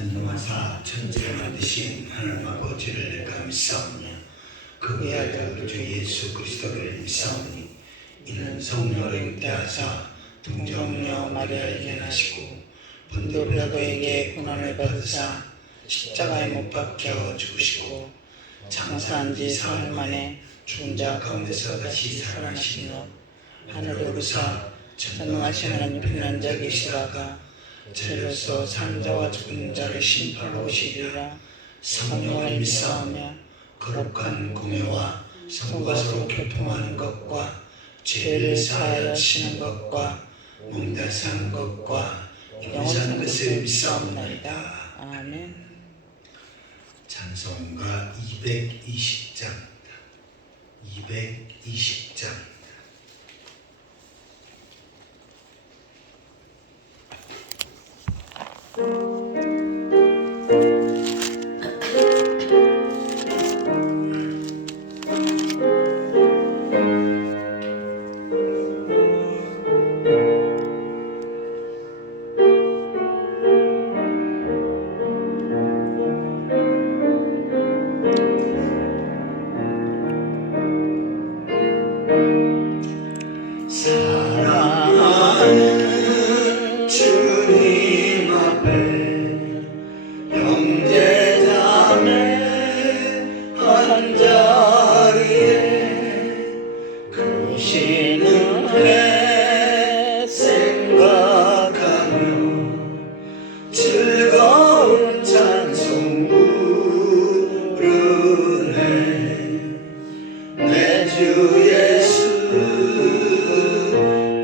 전능하사 천지를 만드신 하나님 아버지를 감사하며 그 외아들 주 예수 그리스도를 믿사오니 이는 성령으로 잉태하사 동정녀 마리아에게 나시고 본도 빌라도에게 고난을 받으사 십자가에 못 박혀 죽으시고 장사한 지 사흘 만에 죽은 자 가운데서 다시 살아나시며 하늘에 오르사 전능하신 하나님 편한자 계시다가 죄로서 산 자와 죽은 자를 심판하러 오시리라. 성령을 믿사오며 거룩한 공회와 성과 서로 교통하는 것과 죄를 사하여 지는 것과 몸다 사는 것과 영원한 것을 믿사옵나이다. 아멘. 찬송가 220장입니다. 220장. 사랑하는 주님 앞에 형제자매 한자리에 크신 은혜 생각하며 즐거운 찬송 부르네. 내 주 예수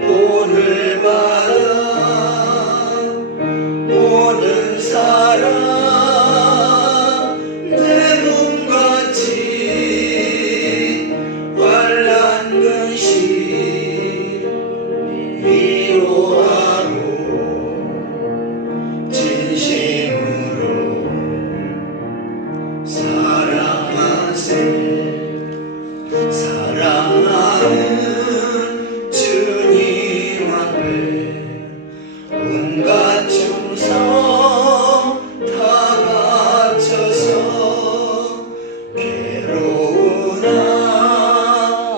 오늘 받아 모든 사랑 내 몸같이 환난 근심 위로하고 진심으로 사랑하세. 사랑하는 주님 앞에 온갖 충성 다 바쳐서 괴로우나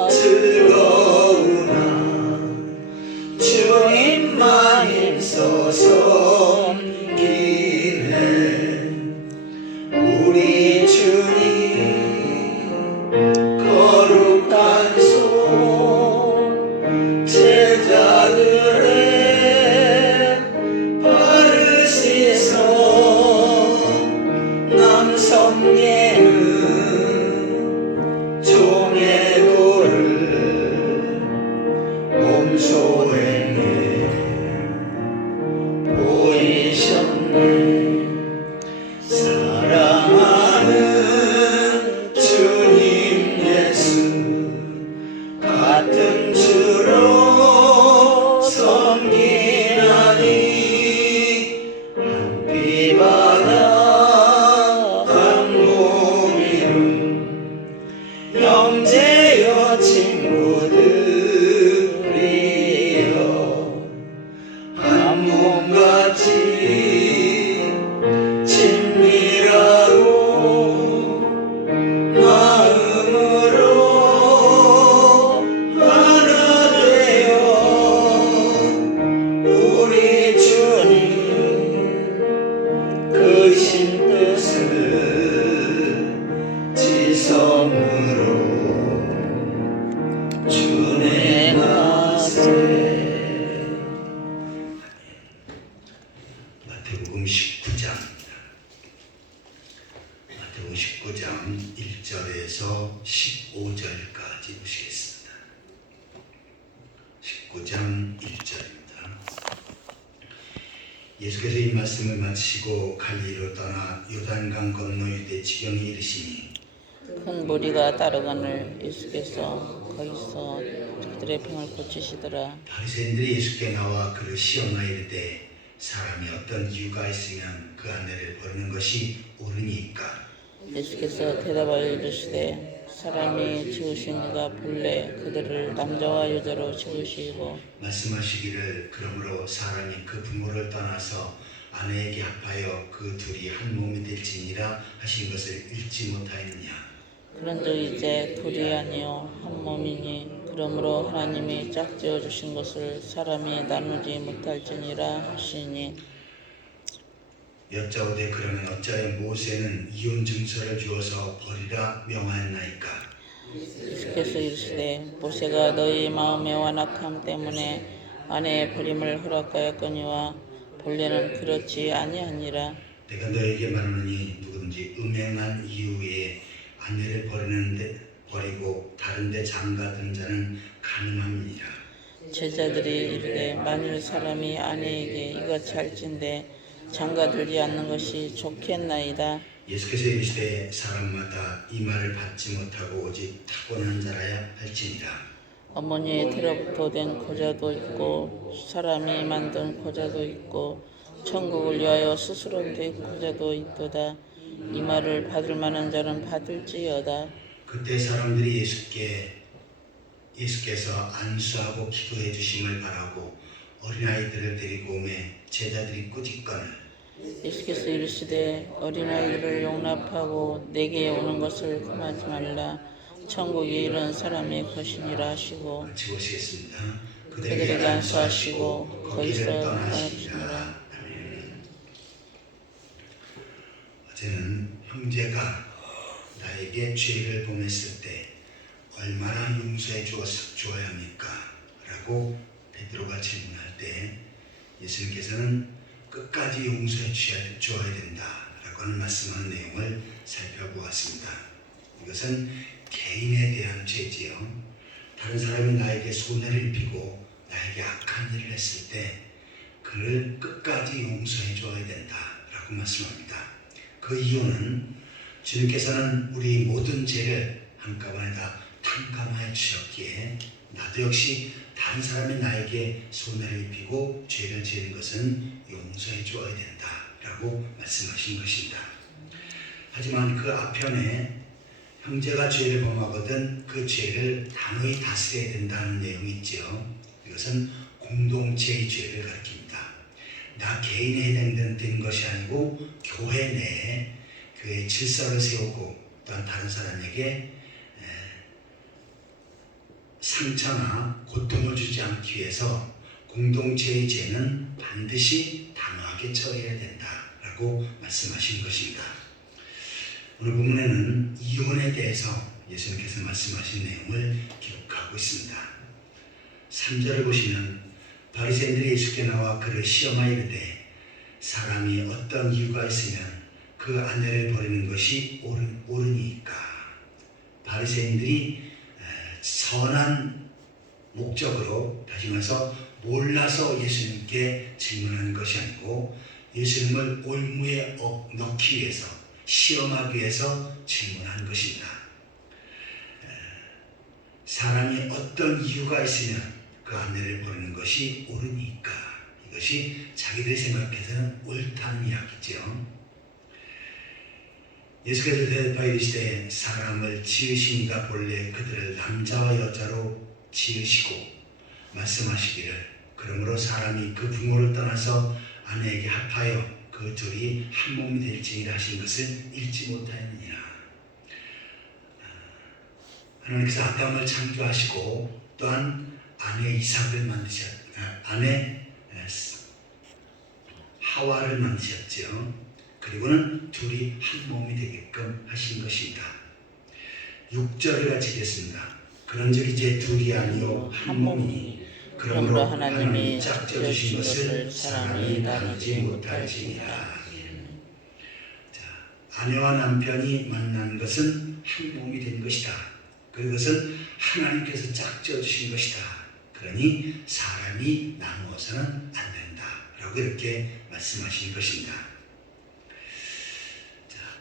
즐거우나 주님만 힘써서 섬기네. 우리 주님 거룩한 손 제자들의 발을 씻어 남 섬기는 종의 도를 몸소 행해 보이셨네. 사랑하는 주님 예수 같은 주로 섬기나니 한 피바다 한 몸이름 형제여 친구들이여 한 몸같이 친밀하고 마음으로 하나 되어 우리 주님 크신 뜻을 지성으로 준행하세. 마태복음 19장입니다. 마태복음 19장 1절에서 15절까지 보시겠습니다. 19장 1절입니다. 예수께서 이 말씀을 마치고 갈릴리로 떠나 요단강 건너 유대 지경에 이르시니 큰 무리가 따르거늘 예수께서 거기서 그들의 병을 고치시더라. 바리새인들이 예수께 나와 그를 시험하여 이르되 사람이 어떤 이유가 있으면 그 아내를 버리는 것이 옳으니까. 예수께서 대답하여 이르시되 사람이 지으신 이가 본래 그들을 남자와 여자로 지으시고 말씀하시기를 그러므로 사람이 그 부모를 떠나서 아내에게 합하여 그 둘이 한 몸이 될지니라 하신 것을 읽지 못하였느냐. 그런즉 이제 둘이 아니요 한 몸이니 그러므로 하나님이 짝지어 주신 것을 사람이 나누지 못할지니라 하시니 여짜오되 그러면 어찌하여 모세는 이혼 증서를 주어서 버리라 명하였나이까. 예수께서 이르시되 모세가 너희 마음의 완악함 때문에 아내의 버림을 허락하였거니와 본래는 그렇지 아니하니라. 내가 너에게 말하노니 누구든지 음행한 이후에 아내를 버리고 다른데 장가든 자는 가늠함이니라. 제자들이 이르되 만일 사람이 아내에게 이같이 할진대 장가들지 않는 것이 좋겠나이다. 예수께서 이르시되 사람마다 이 말을 받지 못하고 오직 타고난 자라야 할지니라. 어머니의 태로부터 된 고자도 있고 사람이 만든 고자도 있고 천국을 위하여 스스로 된 고자도 있도다. 이 말을 받을 만한 자는 받을지어다. 그때 사람들이 예수께서 안수하고 기도해 주심을 바라고 어린아이들을 데리고 오매 제자들이 꾸짖거늘 예수께서 이르시되 어린아이들을 용납하고 내게 오는 것을 금하지 말라. 천국이 이런 사람의 것이니라 하시고 같이 보시겠습니다. 그들에게 안수하시고 거기서 떠나시니라. 어제는 형제가 나에게 죄를 범했을 때 얼마나 용서해 주어야 합니까? 라고 베드로가 질문할 때 예수님께서는 끝까지 용서해 주어야 된다 라고 하는 말씀하는 내용을 살펴보았습니다. 이것은 개인에 대한 죄지요. 다른 사람이 나에게 손해를 입히고 나에게 악한 일을 했을 때 그를 끝까지 용서해 줘야 된다 라고 말씀합니다. 그 이유는 주님께서는 우리 모든 죄를 한꺼번에 다 탕감하여 주셨기에 나도 역시 다른 사람이 나에게 손해를 입히고 죄를 지은 것은 용서해 줘야 된다라고 말씀하신 것입니다. 하지만 그 앞편에 형제가 죄를 범하거든 그 죄를 단호히 다스려야 된다는 내용이 있죠. 이것은 공동체의 죄를 가리킵니다. 나 개인에 해당된 것이 아니고 교회 내에 교회의 질서를 세우고 또한 다른 사람에게 상처나 고통을 주지 않기 위해서 공동체의 죄는 반드시 단호하게 처리해야 된다라고 말씀하신 것입니다. 오늘 본문에는 이혼에 대해서 예수님께서 말씀하신 내용을 기록하고 있습니다. 3절을 보시면 바리새인들이 예수께 나와 그를 시험하여 이르되 사람이 어떤 이유가 있으면 그 아내를 버리는 것이 옳으니까. 바리새인들이 선한 목적으로, 다시 말해서 몰라서 예수님께 질문하는 것이 아니고 예수님을 올무에 넣기 위해서, 시험하기 위해서 질문한 것입니다. 사람이 어떤 이유가 있으면 그 아내를 버리는 것이 옳으니까. 이것이 자기들이 생각해서는 옳다는 이야기죠. 예수께서 대답하여 이르시되 사람을 지으시니가 본래 그들을 남자와 여자로 지으시고 말씀하시기를 그러므로 사람이 그 부모를 떠나서 아내에게 합하여 그 둘이 한 몸이 될지니라 하신 것을 읽지 못하였느니라. 하나님께서 아담을 창조하시고 또한 아내 이삭을 아내 하와를 만드셨죠. 그리고는 둘이 한 몸이 되게끔 하신 것입니다. 6절을 같이 읽겠습니다. 그런즉 이제 둘이 아니요 한 몸이니 그러므로 하나님이 짝져 주신 것을 사람이 나누지 못할지니라. 아내와 남편이 만난 것은 한 몸이 된 것이다. 그것은 하나님께서 짝져 주신 것이다. 그러니 사람이 나누어서는 안 된다 라고 이렇게 말씀하신 것입니다.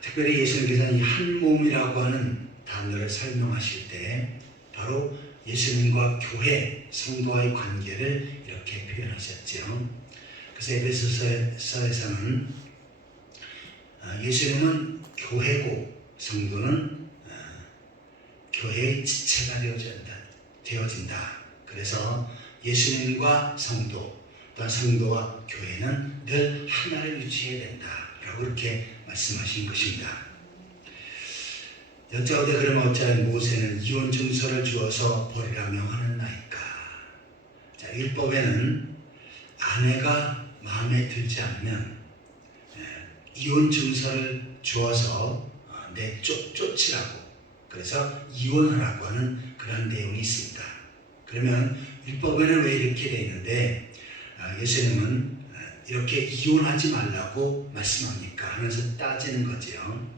특별히 예수님께서는 이 한 몸이라고 하는 단어를 설명하실 때 바로 예수님과 교회, 성도와의 관계를 이렇게 표현하셨죠. 그래서 에베소서에서는 예수님은 교회고 성도는 교회의 지체가 되어진다. 그래서 예수님과 성도, 또한 성도와 교회는 늘 하나를 유지해야 된다라고 그렇게 말씀하신 것입니다. 여짜오되 그러면 어찌하여 모세는 이혼 증서를 주어서 버리라 명하였나이까. 자, 율법에는 아내가 마음에 들지 않으면 이혼 증서를 주어서 쫓으라고, 그래서 이혼하라고 하는 그런 내용이 있습니다. 그러면 율법에는 왜 이렇게 되어 있는데 예수님은 이렇게 이혼하지 말라고 말씀합니까 하면서 따지는 거죠.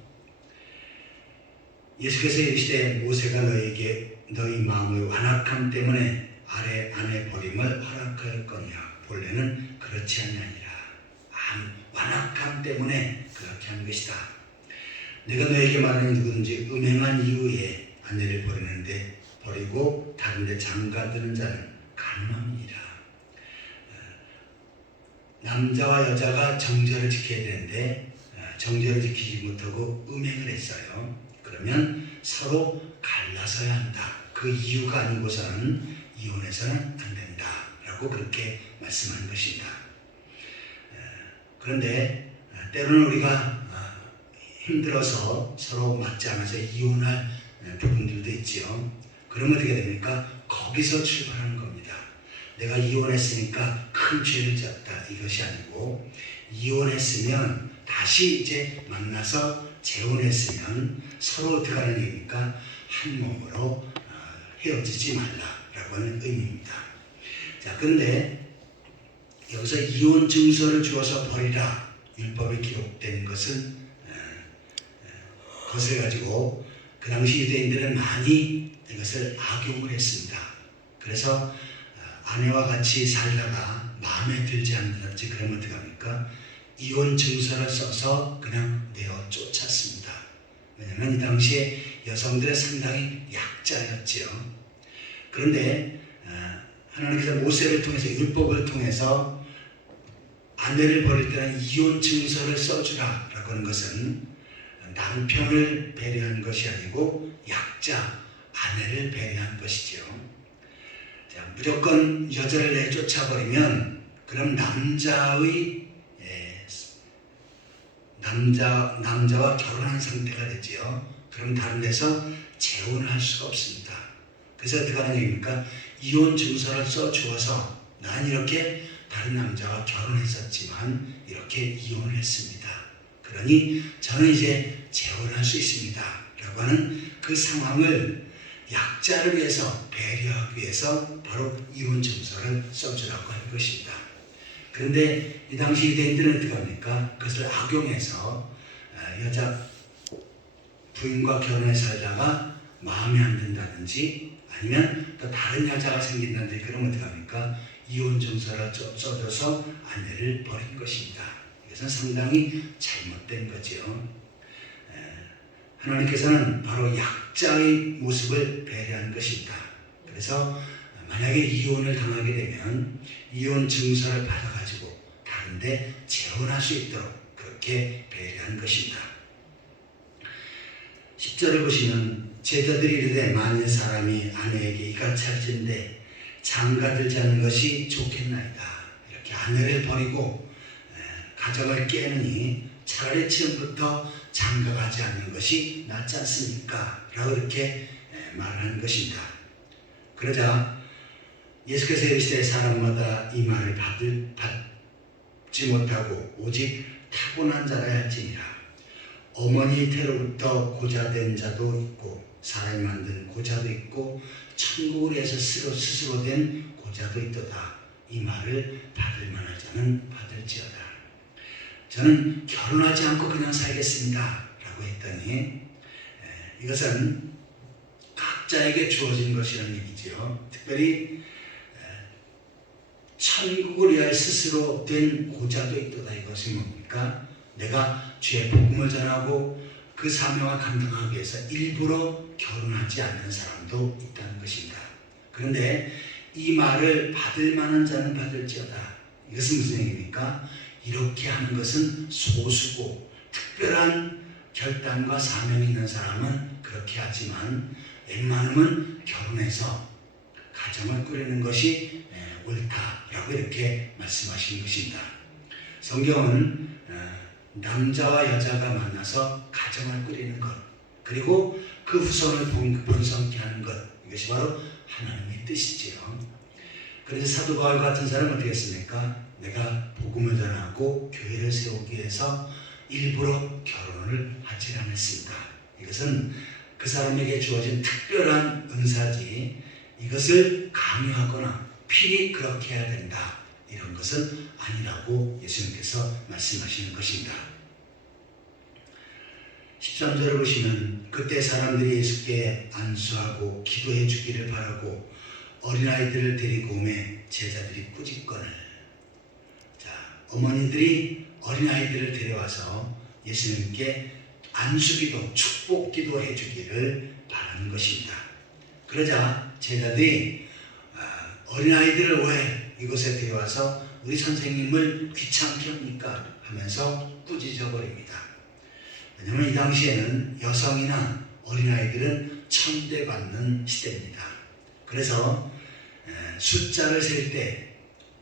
예수께서 이르시되 모세가 너희에게 너희 마음의 완악함 때문에 아내 버림을 허락하였거니와 본래는 그렇지 아니하니라. 완악함 때문에 그렇게 한 것이다. 내가 너에게 말하니 누구든지 음행한 이후에 아내를 버리고 다른 데 장가드는 자는 간음함이니라. 남자와 여자가 정절을 지켜야 되는데 정절을 지키지 못하고 음행을 했어요. 그러면 서로 갈라서야 한다. 그 이유가 아니고서는 이혼해서는 안 된다라고 그렇게 말씀한 것입니다. 그런데 때로는 우리가 힘들어서 서로 맞지 않아서 이혼할 부분들도 있지요. 그러면 어떻게 됩니까? 거기서 출발하는 겁니다. 내가 이혼했으니까 큰 죄를 졌다, 이것이 아니고, 이혼했으면 다시 이제 만나서 재혼했으면 서로 어떻게 하는 얘기입니까? 한 몸으로 헤어지지 말라라고 하는 의미입니다. 자, 그런데 여기서 이혼 증서를 주어서 버리라, 율법에 기록된 것을 가지고 그 당시 유대인들은 많이 이것을 악용을 했습니다. 그래서 아내와 같이 살다가 마음에 들지 않는다든지 그러면 어떻게 합니까? 이혼 증서를 써서 그냥 내어 쫓았습니다. 왜냐하면 이 당시에 여성들은 상당히 약자였지요. 그런데 하나님께서 모세를 통해서, 율법을 통해서 아내를 버릴 때는 이혼 증서를 써주라 라고 하는 것은 남편을 배려한 것이 아니고 약자 아내를 배려한 것이죠. 자, 무조건 여자를 내쫓아버리면 그럼 남자와 결혼한 상태가 되지요. 그럼 다른 데서 재혼을 할 수가 없습니다. 그래서 어떻게 하는 얘기입니까? 이혼 증서를 써주어서 난 이렇게 다른 남자와 결혼했었지만 이렇게 이혼을 했습니다. 그러니 저는 이제 재혼할 수 있습니다 라고 하는 그 상황을 약자를 위해서, 배려하기 위해서 바로 이혼 증서를 써주라고 할 것입니다. 그런데 이 당시 유대인들은 어떻게 합니까? 그것을 악용해서 여자 부인과 결혼해 살다가 마음에 안 든다든지 아니면 또 다른 여자가 생긴다든지 그러면 어떻게 합니까? 이혼 증서를 써줘서 아내를 버린 것입니다. 이것은 상당히 잘못된 거죠. 하나님께서는 바로 약자의 모습을 배려하는 것입니다. 그래서 만약에 이혼을 당하게 되면 이혼 증서를 받아가지고 다른데 재혼할 수 있도록 그렇게 배려한 것입니다. 10절을 보시면 제자들이 이르되 만일 사람이 아내에게 이같이 할진대 장가들지 않는 것이 좋겠나이다. 이렇게 아내를 버리고 가정을 깨느니 차라리 지금부터 장가가지 않는 것이 낫지 않습니까? 라고 이렇게 말하는 것입니다. 그러자 예수께서 이르시되 사람마다 이 말을 받지 못하고 오직 타고난 자라야 할지니라. 어머니 태로부터 고자된 자도 있고 사람이 만든 고자도 있고 천국을 위해서 스스로 된 고자도 있도다. 이 말을 받을 만한 자는 받을지어다. 저는 결혼하지 않고 그냥 살겠습니다 라고 했더니 이것은 각자에게 주어진 것이라는 얘기죠. 특별히 천국을 위하여 스스로 된 고자도 있도다. 이것이 뭡니까? 내가 주의 복음을 전하고 그 사명을 감당하기 위해서 일부러 결혼하지 않는 사람도 있다는 것입니다. 그런데 이 말을 받을 만한 자는 받을지어다. 이것은 무슨 얘기입니까? 이렇게 하는 것은 소수고 특별한 결단과 사명이 있는 사람은 그렇게 하지만 웬만하면 결혼해서 가정을 꾸리는 것이 옳다라고 이렇게 말씀하신 것입니다. 성경은 남자와 여자가 만나서 가정을 꾸리는 것, 그리고 그 후손을 번성케 하는 것, 이것이 바로 하나님의 뜻이지요. 그래서 사도 바울 같은 사람은 어떻게 했습니까? 내가 복음을 전하고 교회를 세우기 위해서 일부러 결혼을 하지 않았습니다. 이것은 그 사람에게 주어진 특별한 은사지, 이것을 강요하거나 필히 그렇게 해야 된다, 이런 것은 아니라고 예수님께서 말씀하시는 것입니다. 13절을 보시면 그때 사람들이 예수께 안수하고 기도해 주기를 바라고 어린아이들을 데리고 오매 제자들이 꾸짖거늘. 자, 어머니들이 어린아이들을 데려와서 예수님께 안수기도, 축복기도 해주기를 바라는 것입니다. 그러자 제자들이 어린아이들을 왜 이곳에 데려와서 우리 선생님을 귀찮게 합니까? 하면서 꾸짖어 버립니다. 왜냐하면 이 당시에는 여성이나 어린아이들은 천대받는 시대입니다. 그래서 숫자를 셀 때,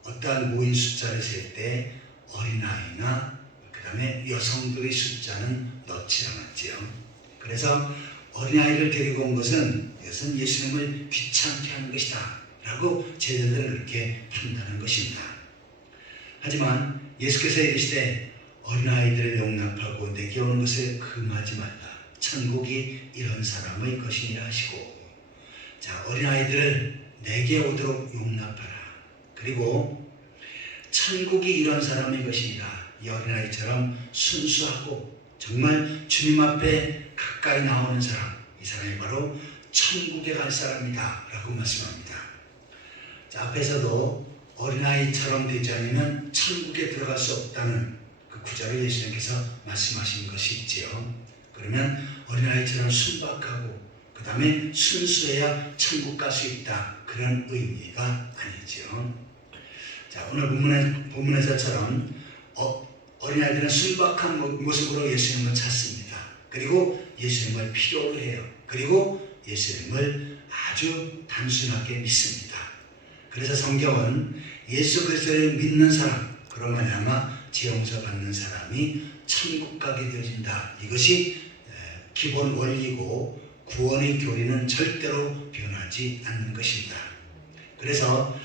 어떠한 모인 숫자를 셀 때 어린아이나 그 다음에 여성들의 숫자는 넣지 않았지요. 그래서 어린아이를 데리고 온 것은 이것은 예수님을 귀찮게 하는 것이다 라고 제자들은 그렇게 판단한 것입니다. 하지만 예수께서 이르시되 어린아이들을 용납하고 내게 오는 것을 금하지 말라. 천국이 이런 사람의 것이니라 하시고, 자, 어린아이들을 내게 오도록 용납하라. 그리고 천국이 이런 사람의 것이니라. 이 어린아이처럼 순수하고 정말 주님 앞에 가까이 나오는 사람, 이 사람이 바로 천국에 갈 사람이다 라고 말씀합니다. 자, 앞에서도 어린아이처럼 되지 않으면 천국에 들어갈 수 없다는 그 구절을 예수님께서 말씀하신 것이 있지요. 그러면 어린아이처럼 순박하고 그 다음에 순수해야 천국 갈 수 있다, 그런 의미가 아니죠. 자, 오늘 본문에서처럼 어린아이들은 순박한 모습으로 예수님을 찾습니다. 그리고 예수님을 필요로 해요. 그리고 예수님을 아주 단순하게 믿습니다. 그래서 성경은 예수 그리스도를 믿는 사람, 그런 말미암아 죄 용서 받는 사람이 천국 가게 되어진다. 이것이 기본 원리고 구원의 교리는 절대로 변하지 않는 것입니다. 그래서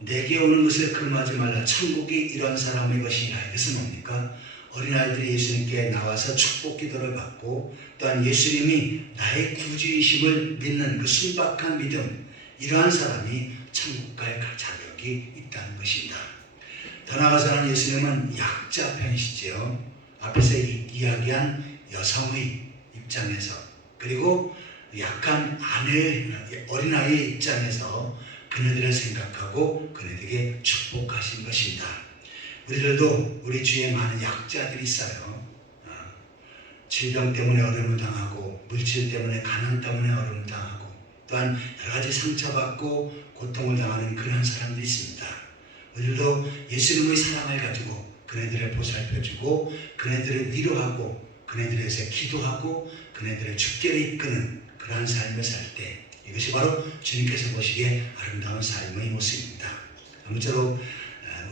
내게 오는 것을 금하지 말라. 천국이 이런 사람의 것이니라. 이것은 뭡니까? 어린아이들이 예수님께 나와서 축복 기도를 받고 또한 예수님이 나의 구주이심을 믿는 그 순박한 믿음, 이러한 사람이 천국 갈 자격이 있다는 것입니다. 더 나아가서는 예수님은 약자 편이시지요. 앞에서 이야기한 여성의 입장에서, 그리고 약한 어린아이의 입장에서 그네들을 생각하고 그네들에게 축복하신 것입니다. 우리들도 우리 주위에 많은 약자들이 있어요. 질병 때문에 어려움을 당하고, 물질 때문에, 가난 때문에 어려움을 당하고, 또한 여러 가지 상처받고 고통을 당하는 그런 사람들이 있습니다. 우리들도 예수님의 사랑을 가지고 그네들을 보살펴주고 그네들을 위로하고 그네들에 대해서 기도하고 그네들을 주께로 이끄는 그러한 삶을 살 때, 이것이 바로 주님께서 보시기에 아름다운 삶의 모습입니다. 아무쪼록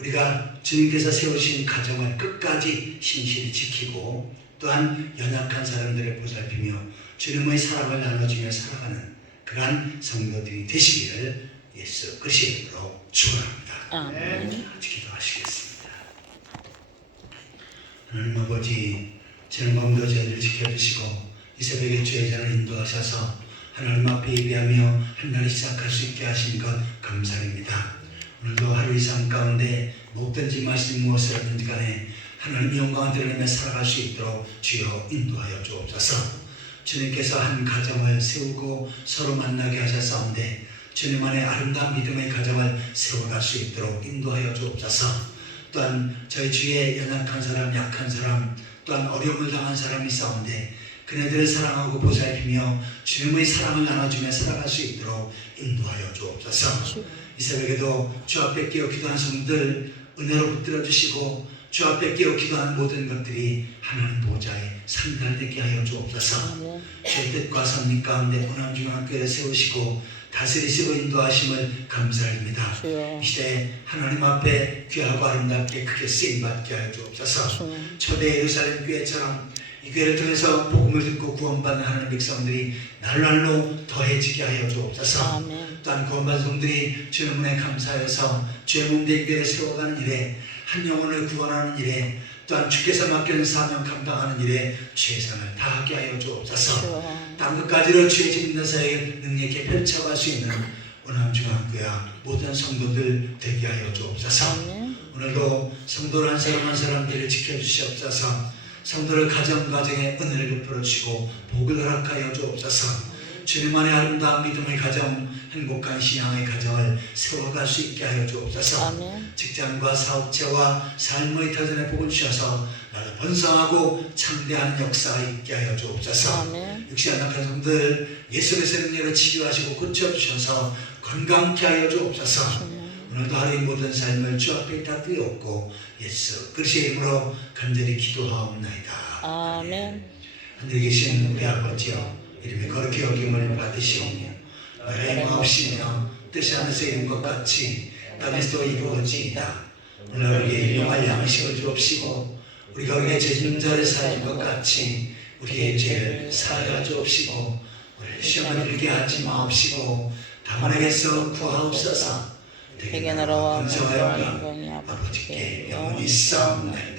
우리가 주님께서 세우신 가정을 끝까지 신실히 지키고 또한 연약한 사람들을 보살피며 주님의 사랑을 나눠주며 살아가는 그러한 성도들이 되시기를 예수 그리스도의 이름으로 축원합니다. 아멘. 기도하시겠습니다. 하나님 아버지, 저는 밤도 저희를 지켜주시고 이 새벽에 주의 잔을 인도하셔서 하나님 앞에 예배하며 한 날을 시작할 수 있게 하신 것 감사드립니다. 오늘도 하루 이상 가운데 먹든지 마시든 무엇을 하든지 간에 하나님의 영광을 드러내며 살아갈 수 있도록 주여 인도하여 주옵소서. 주님께서 한 가정을 세우고 서로 만나게 하셨사온데 주님 안에 아름다운 믿음의 가정을 세워갈 수 있도록 인도하여 주옵소서. 또한 저희 주위에 연약한 사람, 약한 사람, 또한 어려움을 당한 사람이 있사온데 그네들을 사랑하고 보살피며 주님의 사랑을 나눠주며 살아갈 수 있도록 인도하여 주옵소서. 이 새벽에도 주 앞에 끼어 기도한 성들 은혜로 붙들어 주시고 주 앞에 끼어 기도한 모든 것들이 하나님 보좌에 상달되게 하여 주옵소서. 주의 뜻과 섭리 가운데 오남중앙교회를 세우시고 다스리시고 인도하심을 감사드립니다. 주여. 이 시대에 하나님 앞에 귀하고 아름답게 크게 쓰임받게 하여 주옵소서. 주님. 초대 예루살렘 교회처럼 이 교회를 통해서 복음을 듣고 구원받는 하나님 백성들이 날날로 더해지게 하여 주옵소서. 아멘. 또한 구원받은 성들이 주의 은혜에 감사하여서 주의 몸된 교회를 세워가는 일에 한 영혼을 구원하는 일에 또한 주께서 맡겨진 사명 감당하는 일에 최선을 다하게 하여 주옵소서. 주여. 땅끝까지로 주의 집있는 사역을 능력있게 펼쳐갈 수 있는 원암중앙교회 모든 성도들 되게 하여 주옵소서. 아멘. 오늘도 성도를 한 사람 한 사람들을 지켜주시옵소서. 성도를 가정에 은혜를 베풀어 주시고 복을 허락하여 주옵소서. 주님만의 아름다운 믿음의 가정, 행복한 신앙의 가정을 세워갈 수 있게 하여 주옵소서. 아멘. 직장과 사업체와 삶의 터전에 복을 주셔서 나를 번성하고 창대하는 역사가 있게 하여 주옵소서. 아멘. 육신 약한 성들 예수께서 능력을 치료하시고 고쳐주셔서 건강케 하여 주옵소서. 오늘도 하루의 모든 삶을 주 앞에 다 드리옵고 예수 그리스도의 이름으로 간절히 기도하옵나이다. 아멘. 하늘에 계신 우리 아버지여, 이름이 거룩히 여김을 받으시오며 나라의 마옵시며 뜻이 하늘에서 이룬 것 같이 땅에서도 이루어지이다. 오늘 우리에게 일용할 양식을 주옵시고 우리가 우리의 죄진 자를 사하는 것 같이 우리의 죄를 사하여 주옵시고 우리를 시험에 들게 하지 마옵시고 다만 에게서 구하옵소서. 대개 나라와 권세와 영광이 영광이 아버지께 아버지께 영원히 있사옵나이다.